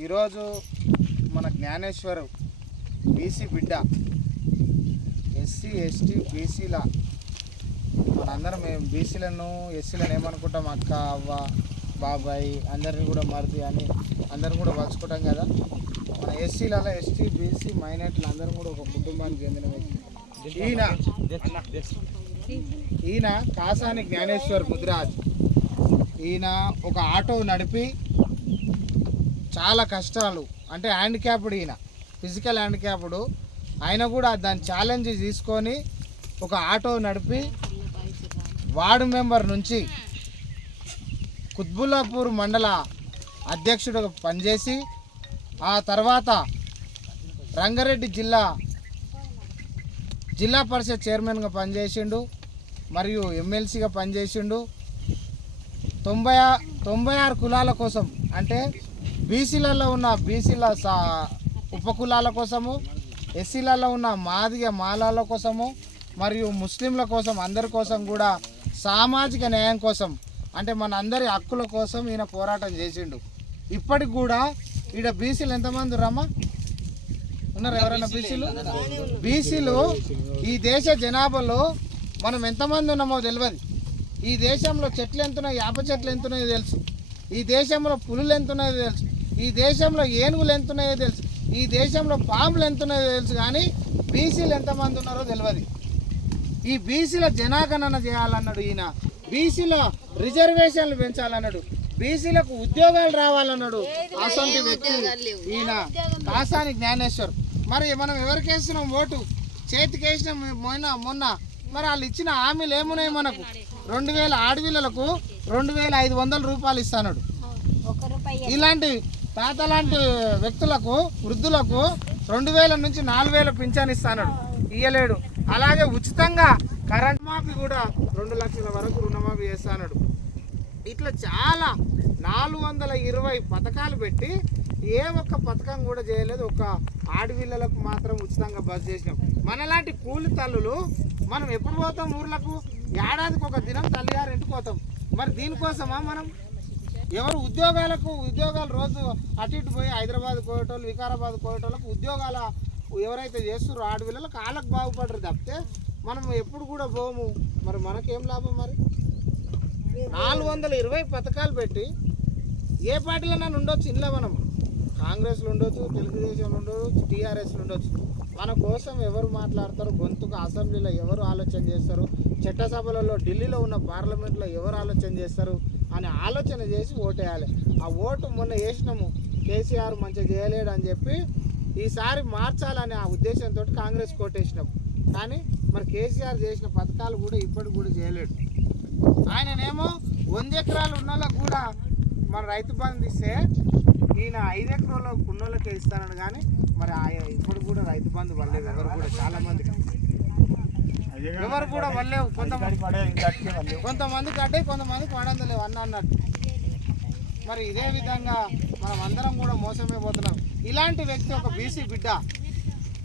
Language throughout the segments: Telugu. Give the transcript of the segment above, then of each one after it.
ఈరోజు మన జ్ఞానేశ్వర్ బీసీ బిడ్డ ఎస్సీ ఎస్టీ బీసీల మనందరం మేము బీసీలను ఎస్సీలను ఏమనుకుంటాం, అక్క అవ్వ బాబాయ్ అందరిని కూడా మరిది అని అందరం కూడా పంచుకుంటాం కదా. మన ఎస్సీలలో ఎస్టీ బీసీ మైనార్టీలు అందరం కూడా ఒక కుటుంబానికి చెందిన వ్యక్తి. ఈయన కాసాని జ్ఞానేశ్వర్ ముదిరాజ్. ఈయన ఒక ఆటో నడిపి చాలా కష్టాలు, అంటే హ్యాండిక్యాప్డ్, ఈయన ఫిజికల్ హ్యాండిక్యాప్డ్, ఆయన కూడా దాని ఛాలెంజ్ తీసుకొని ఒక ఆటో నడిపి వార్డు మెంబర్ నుంచి కుత్బుల్లాపూర్ మండల అధ్యక్షుడిగా పనిచేసి ఆ తర్వాత రంగారెడ్డి జిల్లా పరిషత్ చైర్మన్గా పనిచేసిండు, మరియు ఎమ్మెల్సీగా పనిచేసిండు. 96 కులాల కోసం, అంటే బీసీలలో ఉన్న బీసీల ఉపకులాల కోసము, ఎస్సీలలో ఉన్న మాలాల కోసము, మరియు ముస్లింల కోసం, అందరి కోసం కూడా సామాజిక న్యాయం కోసం, అంటే మన అందరి హక్కుల కోసం ఈయన పోరాటం చేసిండు. ఇప్పటికి కూడా ఈడ బీసీలు ఎంతమంది రమ్మా ఉన్నారు? ఎవరైనా బీసీలు ఈ దేశ జనాభాలో మనం ఎంతమంది ఉన్నామో తెలియదు. ఈ దేశంలో చెట్లు ఎంతున్నాయో, యాప చెట్లు ఎంతున్నాయో తెలుసు. ఈ దేశంలో పులులు ఎంతున్నాయో తెలుసు. ఈ దేశంలో ఏనుగులు ఎంతున్నాయో తెలుసు. ఈ దేశంలో పాములు ఎంతున్నాయో తెలుసు. కానీ బీసీలు ఎంతమంది ఉన్నారో తెలియదు. ఈ బీసీల జనాగణన చేయాలన్నాడు ఈయన. బీసీల రిజర్వేషన్లు పెంచాలన్నాడు. బీసీలకు ఉద్యోగాలు రావాలన్నాడు. అసంటి వ్యక్తి ఈయన కాసాని జ్ఞానేశ్వర్. మరి మనం ఎవరికి వేస్తున్నాం ఓటు? చేతికి వేసినాం మొన్న. మరి వాళ్ళు ఇచ్చిన హామీలు ఏమున్నాయి? మనకు 2000 ఆడపిల్లలకు 2500 రూపాయలు ఇస్తాడు. ఇలాంటి తాత లాంటి వ్యక్తులకు, వృద్ధులకు 2000 నుంచి 4000 పింఛన్ ఇస్తాడు, ఇయ్యలేడు. అలాగే ఉచితంగా కరెంట్ మాఫీ కూడా 2 లక్షల వరకు రుణమాఫీ చేస్తాడు. ఇట్లా చాలా 420 పథకాలు పెట్టి ఏ ఒక్క పథకం కూడా చేయలేదు. ఒక ఆడపిల్లలకు మాత్రం ఉచితంగా బస్ చేసినాం. మనలాంటి కూలి తల్లులు మనం ఎప్పుడు పోతాం ఊర్లకు? ఏడాదికి ఒక దినం తల్లిగారు ఇంటికి పోతాం. మరి దీనికోసమా మనం? ఎవరు ఉద్యోగాలు రోజు అటు ఇటు పోయి హైదరాబాద్ పోయేటోళ్ళు, వికారాబాద్ పోయేటోళ్ళకు ఉద్యోగాలు ఎవరైతే చేస్తున్నారో ఆడపిల్లలకు వాళ్ళకు బాగుపడరు తప్పితే మనం ఎప్పుడు కూడా పోము. మరి మనకేం లాభం? మరి 420 పథకాలు పెట్టి ఏ పార్టీలో నన్ను ఉండొచ్చు. ఇంట్లో మనం కాంగ్రెస్లో ఉండొచ్చు, తెలుగుదేశంలో ఉండొచ్చు, టీఆర్ఎస్లో ఉండొచ్చు. మన కోసం ఎవరు మాట్లాడతారు? గొంతుకు అసెంబ్లీలో ఎవరు ఆలోచన చేస్తారు? చట్టసభలలో ఢిల్లీలో ఉన్న పార్లమెంట్లో ఎవరు ఆలోచన చేస్తారు అని ఆలోచన చేసి ఓటేయాలి. ఆ ఓటు మొన్న వేసినాము, కేసీఆర్ మంచిగా చేయలేడు అని చెప్పి ఈసారి మార్చాలనే ఆ ఉద్దేశంతో కాంగ్రెస్ కోటేసినాం. కానీ మరి కేసీఆర్ చేసిన పథకాలు కూడా ఇప్పటికి కూడా చేయలేడు. ఆయననేమో 100 ఎకరాలు ఉన్న వాళ్ళకు కూడా మన రైతు బంధు ఇస్తే ఈయన 5 ఎకరాల ఉన్నోళ్ళకే ఇస్తానని. కానీ మరి ఇప్పుడు కూడా రైతు బంధు పడలేదు ఎవరు కూడా. చాలా మంది ఎవరు కూడా పడలేవు. కొంతమందికి అడ్డే, కొంతమందికి పడందలేవు అన్నట్టు. మరి ఇదే విధంగా మనం అందరం కూడా మోసమే పోతున్నాం. ఇలాంటి వ్యక్తి ఒక బీసీ బిడ్డ.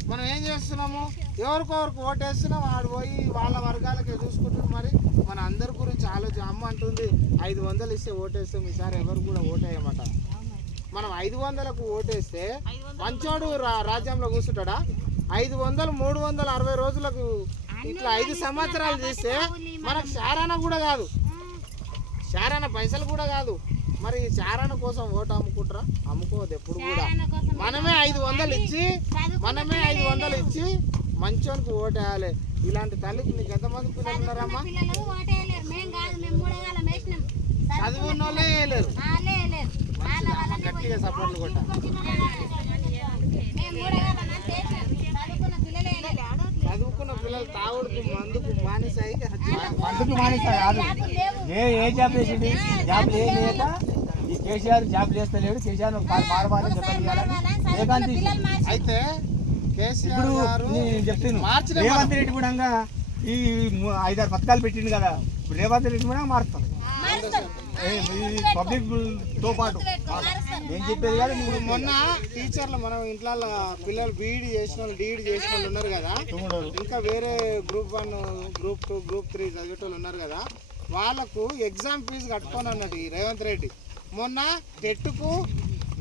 మనం ఏం చేస్తున్నాము? ఎవరికొవరికి ఓటేస్తున్నాం, ఆడు పోయి వాళ్ళ వర్గాలకే చూసుకుంటున్నాం. మరి మన అందరి గురించి ఆలోచన. అమ్మ అంటుంది 500 ఇస్తే ఓటేస్తాం, ఈసారి ఎవరు కూడా ఓటేయమాట. మనం 500కు ఓటేస్తే మంచోడు రాజ్యంలో కూర్చుంటాడా? 500 360 రోజులకు ఇట్లా 5 సంవత్సరాలు చేస్తే మనకు శారాన కూడా కాదు, శారాన పైసలు కూడా కాదు. మరి ఈ చారణ కోసం ఓటు అమ్ముకుంటారా? అమ్ముకోవద్దు ఎప్పుడు కూడా. మనమే 500 ఇచ్చి మంచోనికి ఓటు వేయాలి. ఇలాంటి తల్లికి నీకు ఎంతమంది పిల్లలు ఉన్నారమ్మా? చదువున్న వాళ్ళే వేయలేరు. గట్టిగా సపోర్ట్లు కొట్ట. చదువుకున్న పిల్లలు తాగుడుకు, మందుకు మానేసాయి. మందుకు మానేసా కాదు, ఏ జాబ్ చేసింది? జాబ్ లేక ఈ కేసీఆర్ జాబ్ చేస్తలేడు. కేసీఆర్ మారవాలి చెప్పాలి. అయితే ఇప్పుడు నేను చెప్తాను, రేవంత్ రెడ్డి కూడా ఈ 5-6 పథకాలు పెట్టిండు కదా. ఇప్పుడు రేవంత్ రెడ్డి కూడా మారుతాం పబ్లిక్ తో పాటు. నేను చెప్పేది కాదు. మొన్న టీచర్లు మనం ఇంట్లో పిల్లలు బీఈడి చేసిన వాళ్ళు, డిఈడి చేసిన వాళ్ళు ఉన్నారు కదా, ఇంకా వేరే గ్రూప్ 1 గ్రూప్ 2 గ్రూప్ 3 చదివేటోళ్ళు ఉన్నారు కదా, వాళ్ళకు ఎగ్జామ్ ఫీజు కట్టుకొని అన్నట్టు ఈ రేవంత్ రెడ్డి. మొన్న టెట్కు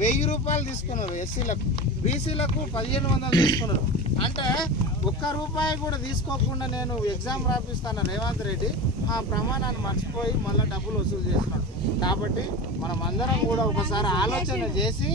1000 రూపాయలు తీసుకున్నారు ఎస్సీలకు, బీసీలకు 1500 తీసుకున్నారు. అంటే ఒక్క రూపాయి కూడా తీసుకోకుండా నేను ఎగ్జామ్ రాపిస్తాను రేవంత్ రెడ్డి ఆ ప్రమాణాన్ని మర్చిపోయి మళ్ళీ డబ్బులు వసూలు చేస్తున్నాడు. కాబట్టి మనం అందరం కూడా ఒకసారి ఆలోచన చేసి